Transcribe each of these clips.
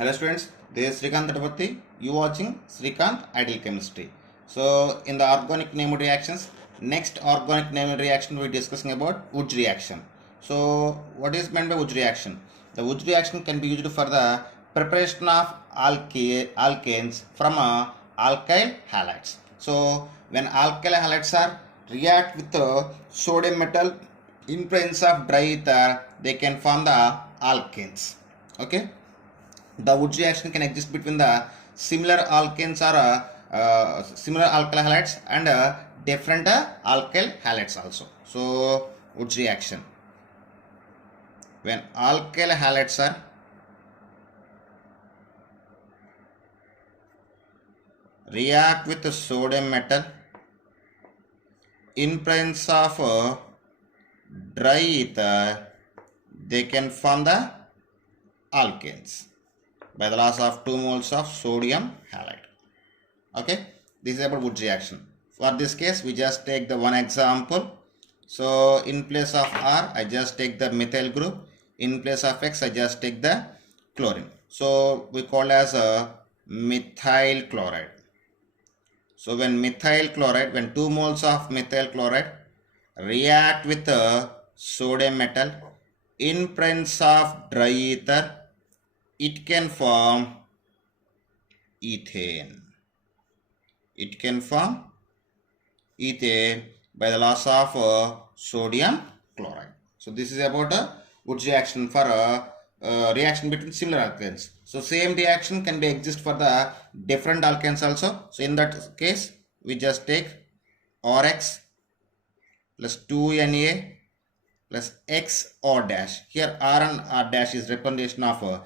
Hello students, this is Srikanth Tadapathy. You watching Srikanth Ideal Chemistry. So in the organic neighborhood reactions, next organic neighborhood reaction we are discussing about Woods reaction. So what is meant by Woods reaction? The Woods reaction can be used for the preparation of alkanes from alkyl halides. So when alkyl halides are react with the sodium metal in presence of dry ether, they can form the alkanes. Okay. The Woods reaction can exist between the similar alkanes or similar alkyl halides and different alkyl halides also. So Woods reaction, when alkyl halides are react with the sodium metal in presence of dry ether, they can form the alkanes by the loss of 2 moles of sodium halide. Okay, this is about Woods reaction. For this case, we just take the one example. So in place of R, I just take the methyl group. In place of X, I just take the chlorine. So we call as a methyl chloride. So when methyl chloride, when 2 moles of methyl chloride react with a sodium metal in presence of dry ether, it can form ethane. It can form ethane by the loss of sodium chloride. So this is about a Woods reaction for a reaction between similar alkanes. So same reaction can be exist for the different alkanes also. So in that case, we just take RX plus 2Na plus X R dash. Here R and R dash is representation of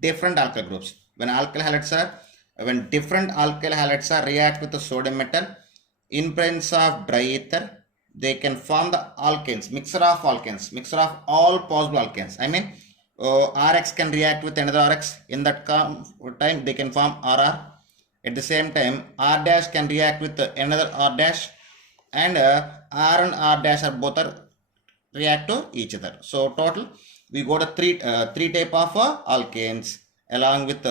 different alkyl groups. When different alkyl halides are react with the sodium metal in presence of dry ether, they can form the alkanes, mixture of all possible alkanes. I mean, RX can react with another RX. In that time, they can form RR. At the same time, R dash can react with another R dash, and R and R dash are both react to each other. So total, we got a three type of alkanes along with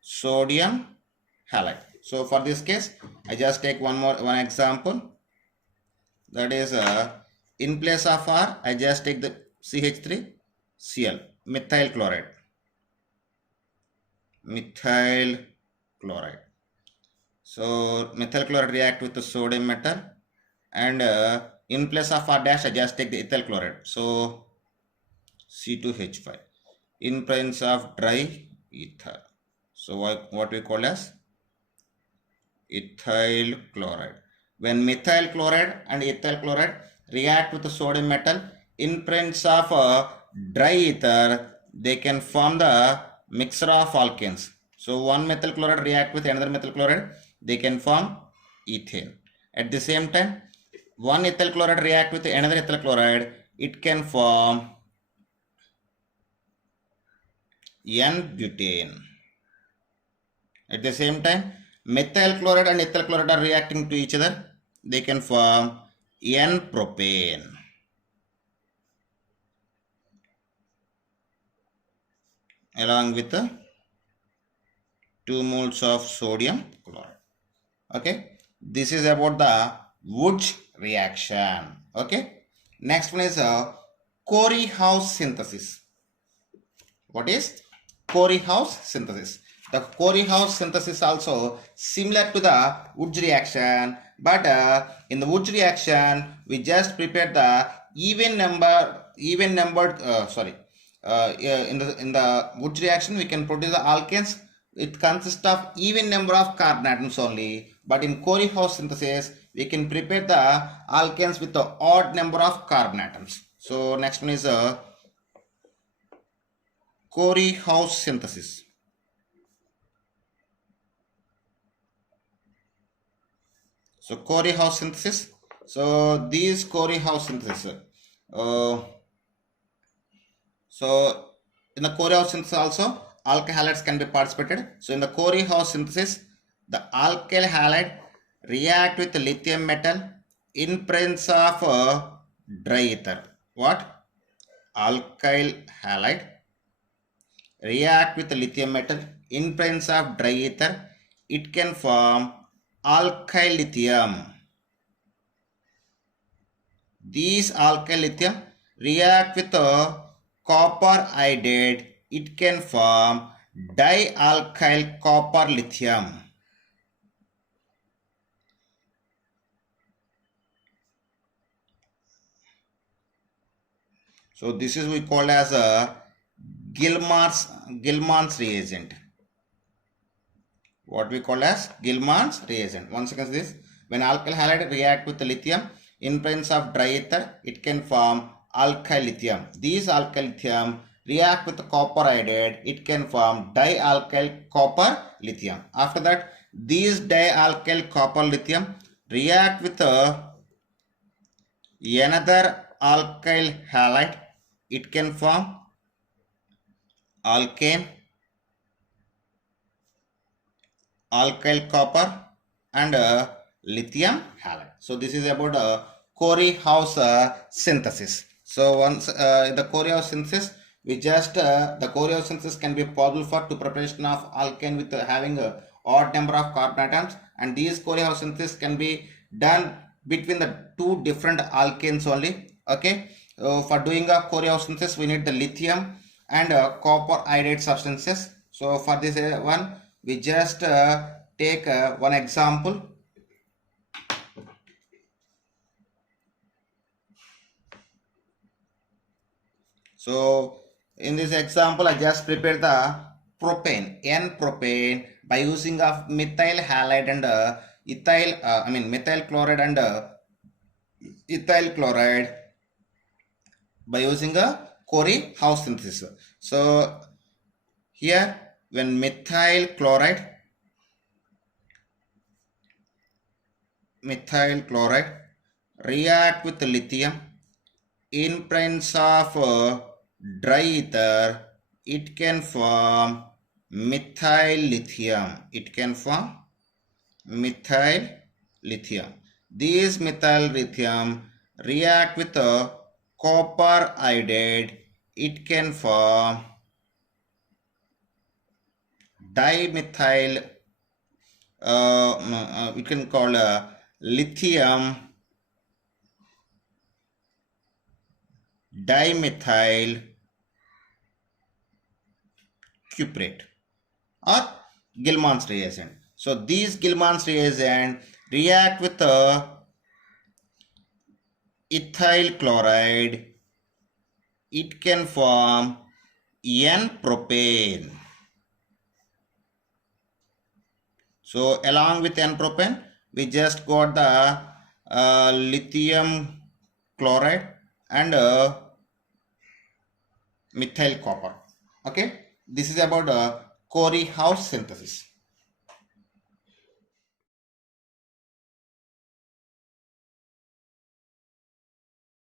sodium halide. So for this case, I just take one example. That is in place of R, I just take the CH3Cl, methyl chloride. So methyl chloride react with the sodium metal, and in place of R dash, I just take the ethyl chloride. So C2H5 in presence of dry ether. So what we call as ethyl chloride. When methyl chloride and ethyl chloride react with the sodium metal in presence of dry ether, they can form the mixture of alkanes. So one methyl chloride react with another methyl chloride, they can form ethane. At the same time, one ethyl chloride react with another ethyl chloride, it can form N-butane. At the same time, methyl chloride and ethyl chloride are reacting to each other, they can form N-propane. Along with 2 moles of sodium chloride. Okay, this is about the Woods reaction. Okay, next one is Corey-House synthesis. What is Corey-House synthesis? The Corey-House synthesis also similar to the Woods reaction, but in the Woods reaction we just prepare the in the Woods reaction we can produce the alkanes. It consists of even number of carbon atoms only, but in Corey-House synthesis we can prepare the alkanes with the odd number of carbon atoms. So next one is Corey-House synthesis. So Corey-House synthesis. So these Corey-House synthesis. So in the Corey-House synthesis also, alkyl halides can be participated. So in the Corey-House synthesis, the alkyl halide react with lithium metal in presence of dry ether. What? Alkyl halide react with the lithium metal in presence of dry ether, it can form alkyl lithium. These alkyl lithium react with copper iodide. It can form dialkyl copper lithium. So this is we call as a Gilman's reagent. What we call as Gilman's reagent. Once again, this when alkyl halide react with the lithium in presence of dry ether, it can form alkyl lithium. These alkyl lithium react with the copper iodide, it can form dialkyl copper lithium. After that, these dialkyl copper lithium react with another alkyl halide, it can form alkane, alkyl copper and lithium halide. So this is about Corey-House synthesis. So once the Corey-House synthesis, we just the Corey-House synthesis can be possible for to preparation of alkane with having a odd number of carbon atoms, and these Corey-House synthesis can be done between the two different alkanes only. Okay, for doing a Corey-House synthesis, we need the lithium and copper iodide substances. So for this one, we just take one example. So in this example, I just prepared the propane, N-propane, by using of methyl halide and methyl chloride and ethyl chloride by using a Corey-House synthesis. So here, when methyl chloride react with lithium in presence of dry ether, it can form methyl lithium. It can form methyl lithium. These methyl lithium react with copper iodide. It can form dimethyl. We can call lithium dimethyl cuprate or Gilman's reagent. So these Gilman's reagent react with ethyl chloride. It can form N-propane. So along with N-propane, we just got the lithium chloride and methyl copper. Okay, this is about Corey-House synthesis.